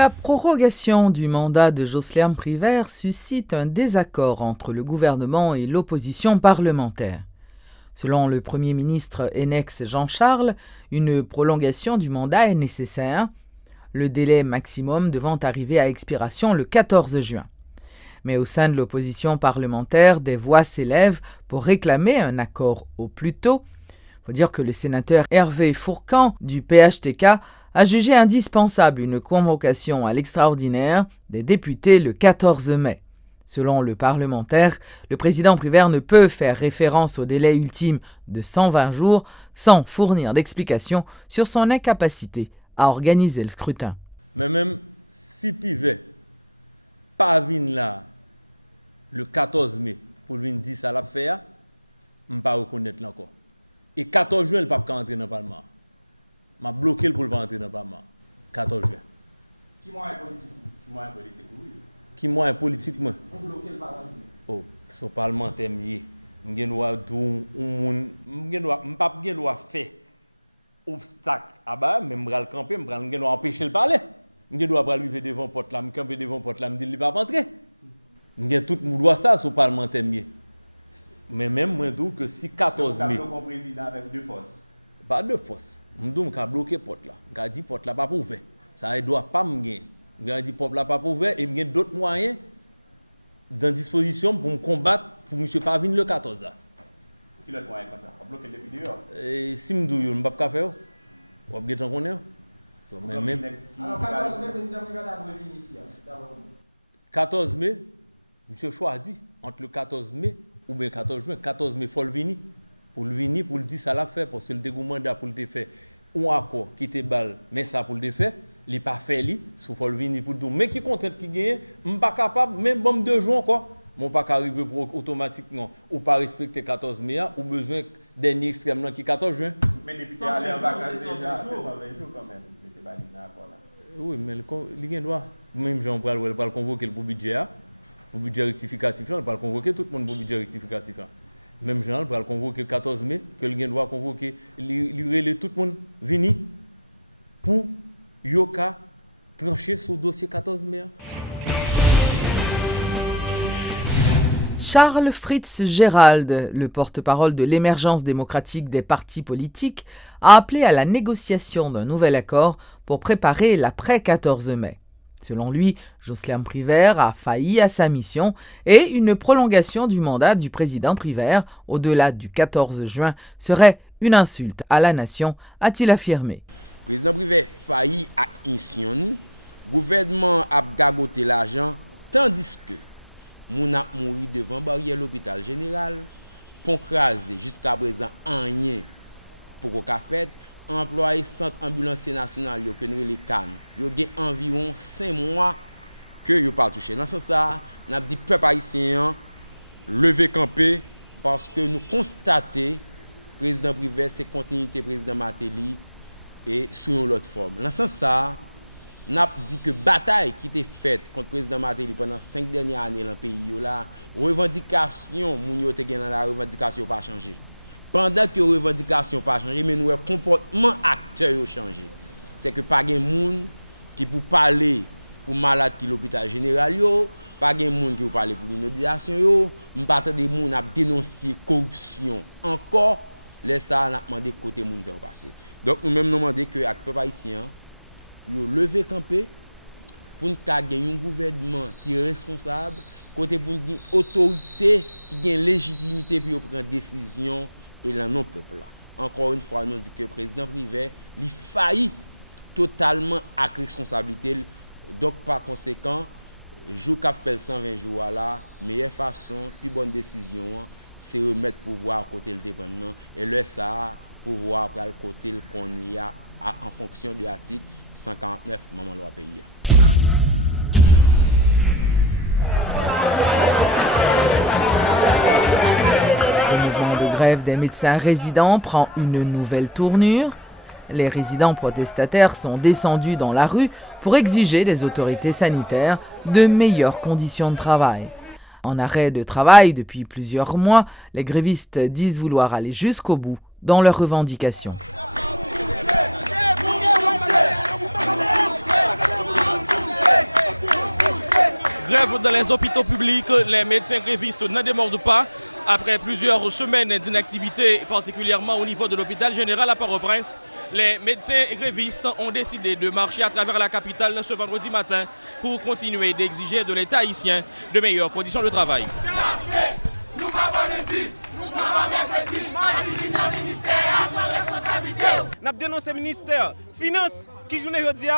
La prorogation du mandat de Josselin Privert suscite un désaccord entre le gouvernement et l'opposition parlementaire. Selon le Premier ministre Ennex Jean Charles, une prolongation du mandat est nécessaire, le délai maximum devant arriver à expiration le 14 juin. Mais au sein de l'opposition parlementaire, des voix s'élèvent pour réclamer un accord au plus tôt. Il faut dire que le sénateur Hervé Fourcan du PHTK a jugé indispensable une convocation à l'extraordinaire des députés le 14 mai. Selon le parlementaire, le président Privert ne peut faire référence au délai ultime de 120 jours sans fournir d'explications sur son incapacité à organiser le scrutin. Mais même si Privert pas venu là le 14 mai pour venir dire ça l'a fait, je ne peux pas reconnaître encore. Et 14 juin, il ne peut pas entrer dans le Parlement. Je vais bloquer pour ne pas entrer dans le Parlement. 14 juin. Qui moyen politique? Qui moyen politique? Moi? Pour bloquer le Parlement. Oh, ce parlementaire, je ne peux pas faire obstacle à bas, mais je vais camper, je vais empêcher le parler. Je dois pas arriver devant porte là, me camper devant porte là, me dire il va pas entrer. M'gen tout monde doit ça sur parlementaire mieux. Mais même moi dis que si 14 mai comme président avec deux forces. Pas de force. M'dou ka bloquer porte là. M'ka dit porte là pas pour ouvert. Ça doit pas m'gen. M'ga dit porte là pas pour ouvert et m'gen d'autres moyens dans disposition pour me combattre pour monsieur pas venir le 14 là. Qui l'autre moyen comme ça? Bloquer depuis dehors. Et si m'dou yo m'pa ka faire. Ou bien tant connaît. Alors 14 mai, président Privert a venir ici. 14 mai, monsieur choisi entre le 14 mai ou bien 14 juin. 14 mai, il faut le venir. Pour le venir, pour le dire ça l'a fait, parce que le mandat pour le faire, ou accord qui te balle, mais ça pour le faire, il n'est pas fait, il faut le venir pour le dire. Mais qui contrainte qui gagne, je ne suis pas capable, même bon 2 jours, quoi. Je ne suis pas arriver pour automatiquement, ou pas respecter 14 mai, ou besoin dernier extrêmement qui 14 juin. Mais depuis aller en vacances déjà, c'est 120 jours quand même. Oui, mais il doit. Même Jean Paul ne pas convoquer pour budget rectificatif, on va convoquer tout le monde pour budget rectificatif. Même Jean va convoquer le 14 mai, que le doit convoquer, il tout le monde venir pour Yoka trancher sur le dossier 14 mai. Charles Fritz Gérald, le porte-parole de l'émergence démocratique des partis politiques, a appelé à la négociation d'un nouvel accord pour préparer l'après-14 mai. Selon lui, Josselin Privert a failli à sa mission et une prolongation du mandat du président Privert au-delà du 14 juin serait une insulte à la nation, a-t-il affirmé. Le président Privert failli à mission, le gouvernement a gagoté l'argent tandis que moun a mouri devant barrière l'hôpital général, pont crasé jusqu'à présent rien pour qu'on fait. Employé centre ambulancier national yo connaît les cannes. Yo gen environ 5 mois que yo pas touché. Dans ce sens ça, n'a dit peuple haïtien lever camper parce que nous constater président Privert c'est continuité président Martelly et sous une autre forme. Dans ce sens ça, n'a dit que bataille qui était faite contre président Martelly pendant 5 dernières années dans le pays là, revendication moun yo te gen dans la revendication pas changé. Pendant que les revendications n'ont pas changé, mais nous, le comportement acteur a changé. C'est que pas de monde qui pour parler pour malade qui l'hôpital général, pas de monde qui pour parler pour l'inondation, pas de monde qui dénoncer corruption. Encore, laisse ça, on a demandé côté monde ça passé. Donc nous-mêmes nous demandons que avec peuple haïtien, yo lever camper pour nous gagner un gouvernement qui est responsable, côté pour une autorité qui a une légitimité pour prendre décision. Et là, non peuple là. Encore une fois, nous dit que le président Privert, il faillit totalement avec responsabilité. Donc, par conséquent, jour qu'a fait 120 jours là, meilleure façon, plus bonne décision, c'est remettre pouvoir à côté le dépendant. Et là, ça, pouvoir après le côté qu'on y a en fonction de l'article 149 maman loi pays. Le mouvement de grève des médecins résidents prend une nouvelle tournure. Les résidents protestataires sont descendus dans la rue pour exiger des autorités sanitaires de meilleures conditions de travail. En arrêt de travail depuis plusieurs mois, les grévistes disent vouloir aller jusqu'au bout dans leurs revendications. grève dans les hôpitaux publics, les médecins grévistes ne démordent pas. Après plusieurs semaines d'inactivité, particulièrement au niveau de l'hôpital général à Port-au-Prince, les médecins grévistes ont décidé de marcher à travers la capitale ce vendredi matin pour continuer d'exiger de l'État haïtien de meilleures conditions de travail. Nous avons dénoncé le ministère des Finances qui joue aujourd'hui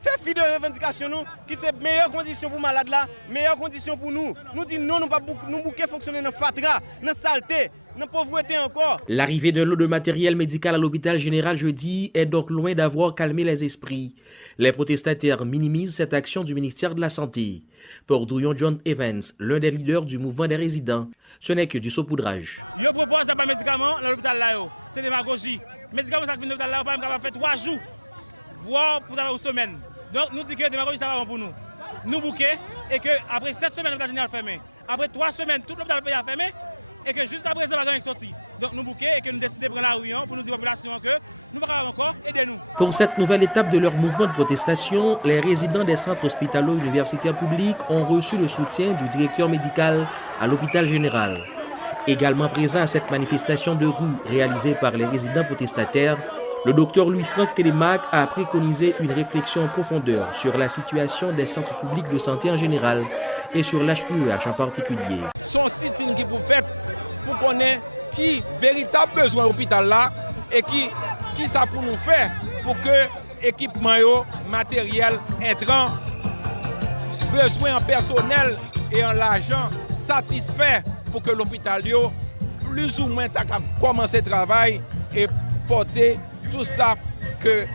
fait fi de revendication nous qui c'est meilleures conditions pour malades là, meilleures conditions pour nous. Nous disons non, nous pas nous bouquer fonctionner dans fatra, dans saleté, dans pauvreté encore. L'arrivée d'un lot de matériel médical à l'hôpital général jeudi est donc loin d'avoir calmé les esprits. Les protestataires minimisent cette action du ministère de la Santé. Pour Douillon John Evans, l'un des leaders du mouvement des résidents, ce n'est que du saupoudrage. Yo propose pas médicaments dans l'hôpital là, c'est démagogie. Médicaments ça qui viennent dans l'hôpital là, pas capable faire 3 jours, voire pour une semaine. Donc nous disons que la démagogie ça va pour nous. Nous bouquer et que après 7 semaines l'hôpital général fermé. Après 3 semaines tout l'hôpital pays a fermé et que jusqu'à présent pas rien sorti. Donc nous bouquer et que nous décidons de prendre la rue pour nous dire à la population que nous pas capable encore aider nous. Pour cette nouvelle étape de leur mouvement de protestation, les résidents des centres hospitalo-universitaires publics ont reçu le soutien du directeur médical à l'hôpital général. Également présent à cette manifestation de rue réalisée par les résidents protestataires, le docteur Louis-Franck Télémac a préconisé une réflexion en profondeur sur la situation des centres publics de santé en général et sur l'HUEH en particulier. Son site qui vous fait pour connaître qui véritable besoin de l'hôpital là et qui ça pour nous faire pour que équipement matériel intrant, besoin en personnel et en l'argent satisfait pour que l'hôpital plus ou moins commence le travail et porter tout ça que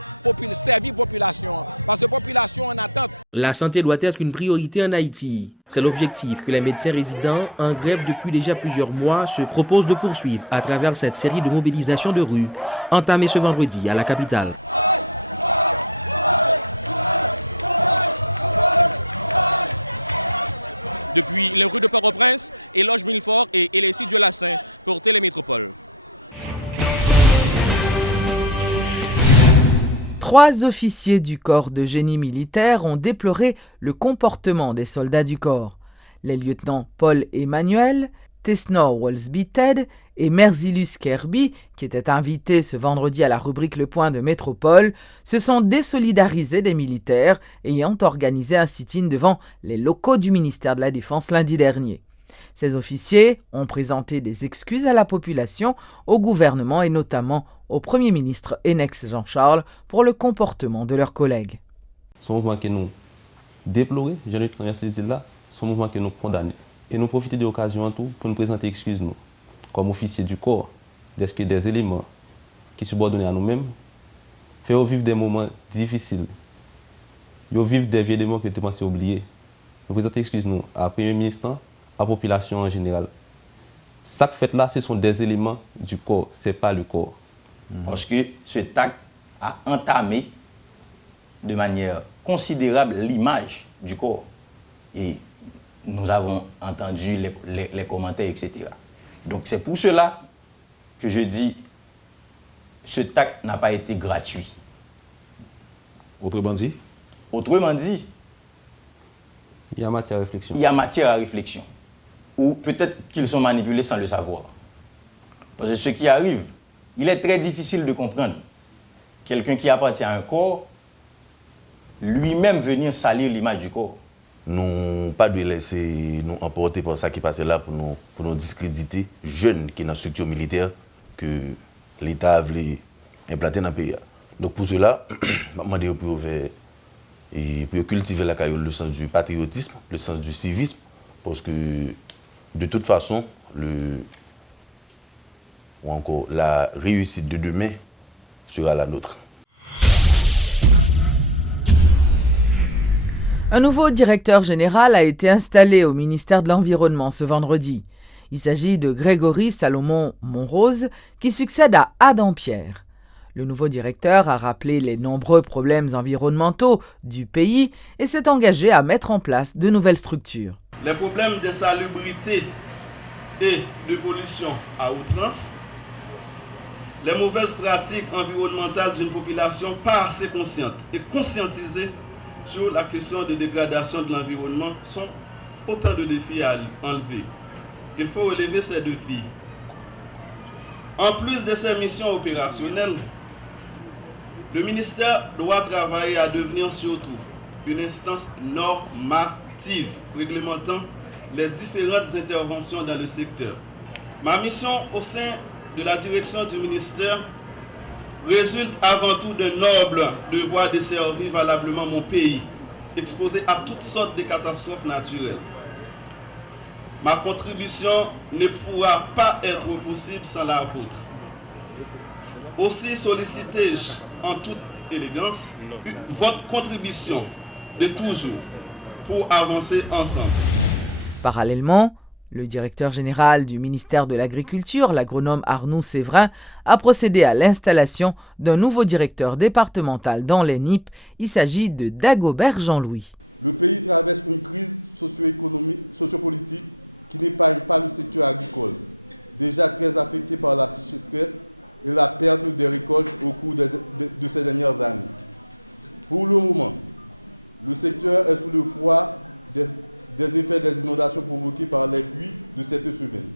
servir population. Parce que population en attente. La santé doit être une priorité en Haïti. C'est l'objectif que les médecins résidents, en grève depuis déjà plusieurs mois, se proposent de poursuivre à travers cette série de mobilisations de rue entamée ce vendredi à la capitale. Depuis les rues de Port-au-Prince, Éloge Milfort et Elessie Diolassin pour Télémétropole. 3 officiers du corps de génie militaire ont déploré le comportement des soldats du corps. Les lieutenants Paul Emmanuel, Tesnor Wolsby-Ted et Merzilus Kerby, qui étaient invités ce vendredi à la rubrique Le Point de Métropole, se sont désolidarisés des militaires ayant organisé un sit-in devant les locaux du ministère de la Défense lundi dernier. Ces officiers ont présenté des excuses à la population, au gouvernement et notamment au Premier ministre Enex Jean-Charles pour le comportement de leurs collègues. C'est un mouvement que nous déplorons, je ne sais pas là, c'est un mouvement que nous condamnons. Et nous profitons de l'occasion pour nous présenter excuses nous, comme officiers du corps, des éléments qui subordonnent à nous-mêmes, faire vivre des moments difficiles, vivre des éléments que nous pensons oublier. Nous présentons excuses nous à Premier ministre, à la population en général. Ça que fait là, ce sont des éléments du corps, ce n'est pas le corps. Parce que ce acte a entamé de manière considérable l'image du corps. Et nous avons entendu les commentaires, etc. Donc c'est pour cela que je dis ce acte n'a pas été gratuit. Autrement dit? Autrement dit, il y a matière à réflexion. Il y a matière à réflexion. Ou peut-être qu'ils sont manipulés sans le savoir. Parce que ce qui arrive, il est très difficile de comprendre. Quelqu'un qui appartient à un corps, lui-même venir salir l'image du corps. Nous pas de laisser nous emporter par ça qui passe là pour nous discréditer jeunes qui sont dans la structure militaire que l'État voulait implanter dans le pays. Donc pour cela, je demande pour cultiver le sens du patriotisme, le sens du civisme, parce que de toute façon, la réussite de demain sera la nôtre. Un nouveau directeur général a été installé au ministère de l'Environnement ce vendredi. Il s'agit de Grégory Salomon Monrose qui succède à Adam Pierre. Le nouveau directeur a rappelé les nombreux problèmes environnementaux du pays et s'est engagé à mettre en place de nouvelles structures. Les problèmes de salubrité et de pollution à outrance, les mauvaises pratiques environnementales d'une population pas assez consciente et conscientisée sur la question de dégradation de l'environnement sont autant de défis à enlever. Il faut relever ces défis. En plus de ses missions opérationnelles, le ministère doit travailler à devenir surtout une instance normative réglementant les différentes interventions dans le secteur. Ma mission au sein de la direction du ministère résulte avant tout d'un noble devoir de servir valablement mon pays, exposé à toutes sortes de catastrophes naturelles. Ma contribution ne pourra pas être possible sans la vôtre. Aussi sollicitez-je en toute élégance votre contribution de toujours pour avancer ensemble. Parallèlement, le directeur général du ministère de l'Agriculture, l'agronome Arnoux Séverin, a procédé à l'installation d'un nouveau directeur départemental dans l'ENIP. Il s'agit de Dagobert Jean-Louis. Le pays traverse une crise sociopolitique qui n'épargne pas le secteur agricole, déjà très affecté par la sécheresse et la perte des récoltes au cours de ces dernières années. Pour le moment, le secteur est sous le poids des effets des inondations provoquées par les pluies de cette semaine.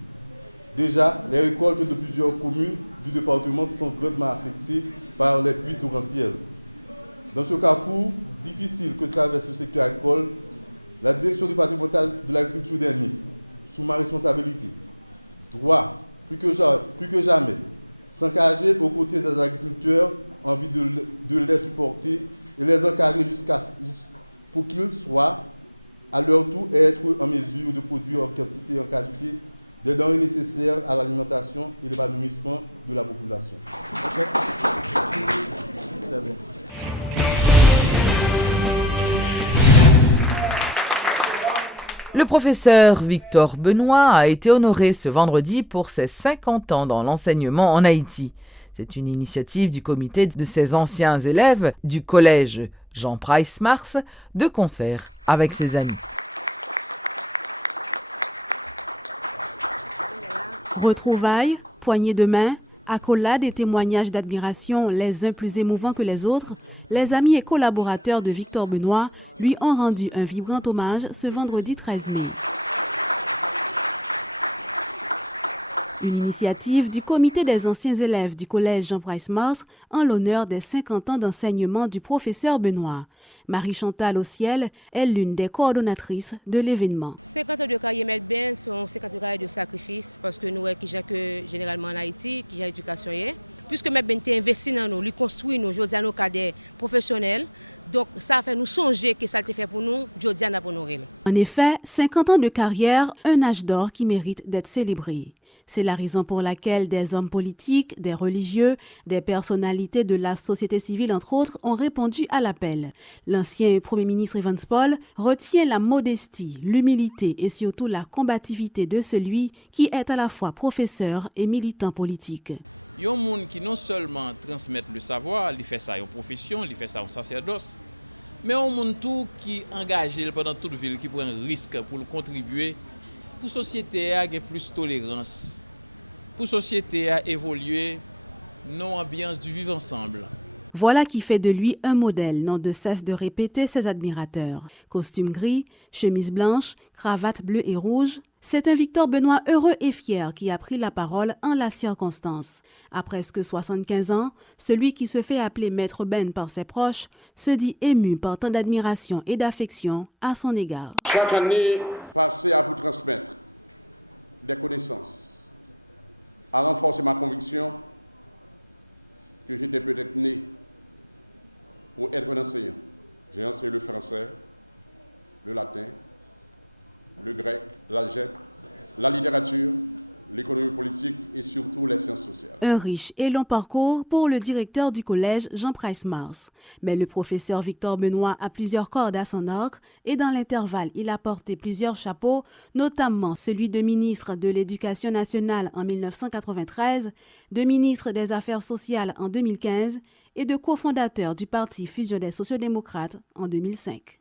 Déjà, les récoltes de plusieurs communes du département sont grandement affectées par les pluies torrentielles. Dans ce carrefour difficile que traverse le secteur agricole, la direction départementale de l'agriculture dernier, sous ma responsabilité, doit, plus que jamais, s'engager aux côtés des agriculteurs en vue de les supporter et les encadrer pour qu'ils soient à leur tour être en mesure de produire en quantité et en qualité des denrées nécessaires à l'alimentation et l'épanouissement de la population. Très bien. Le professeur Victor Benoît a été honoré ce vendredi pour ses 50 ans dans l'enseignement en Haïti. C'est une initiative du comité de ses anciens élèves du collège Jean Price Mars, de concert avec ses amis. Retrouvailles, poignées de main, accolades et témoignages d'admiration les uns plus émouvants que les autres, les amis et collaborateurs de Victor Benoît lui ont rendu un vibrant hommage ce vendredi 13 mai. Une initiative du comité des anciens élèves du collège Jean Price Mars en l'honneur des 50 ans d'enseignement du professeur Benoît. Marie-Chantal Ociel est l'une des coordonnatrices de l'événement. 50 ans de carrière mettent bien sont 50 ans de carrière de sacrifice parce que nous voyons que généralement en Haïti, qui a éducation hier. Puisque nous avons investi dans nous, nous construisons nous, aujourd'hui nos cadets professionnels. Donc ça fait nous songer que ça a été fait pour nous, aujourd'hui pour nous. En effet, 50 ans de carrière, un âge d'or qui mérite d'être célébré. C'est la raison pour laquelle des hommes politiques, des religieux, des personnalités de la société civile, entre autres, ont répondu à l'appel. L'ancien Premier ministre Evans Paul retient la modestie, l'humilité et surtout la combativité de celui qui est à la fois professeur et militant politique. Il y a un monde qui non seulement transmet le savoir, il fait ça en profession, il fait ça en sacerdoce, mais un monde tout qui est engagé pendant toute ville, qui prend un risque pour contribuer pour la société à avoir plus de tolérance, pour la société à évoluer dans l'ambiance du vivre ensemble. Voilà qui fait de lui un modèle, n'ont de cesse de répéter ses admirateurs. Costume gris, chemise blanche, cravate bleue et rouge, c'est un Victor Benoît heureux et fier qui a pris la parole en la circonstance. À presque 75 ans, celui qui se fait appeler Maître Ben par ses proches se dit ému par tant d'admiration et d'affection à son égard. Chaque année passée à vous transmettre des connaissances, à renforcer ma conviction que j'étais peut-être né pour être un enseignant. J'ai enseigné le français, le latin, le grec, l'algèbre, la littérature, l'économie politique et surtout les sciences sociales. Un riche et long parcours pour le directeur du collège Jean Price Mars. Mais le professeur Victor Benoît a plusieurs cordes à son arc et dans l'intervalle, il a porté plusieurs chapeaux, notamment celui de ministre de l'Éducation nationale en 1993, de ministre des Affaires sociales en 2015 et de cofondateur du Parti Fusion des sociodémocrates en 2005.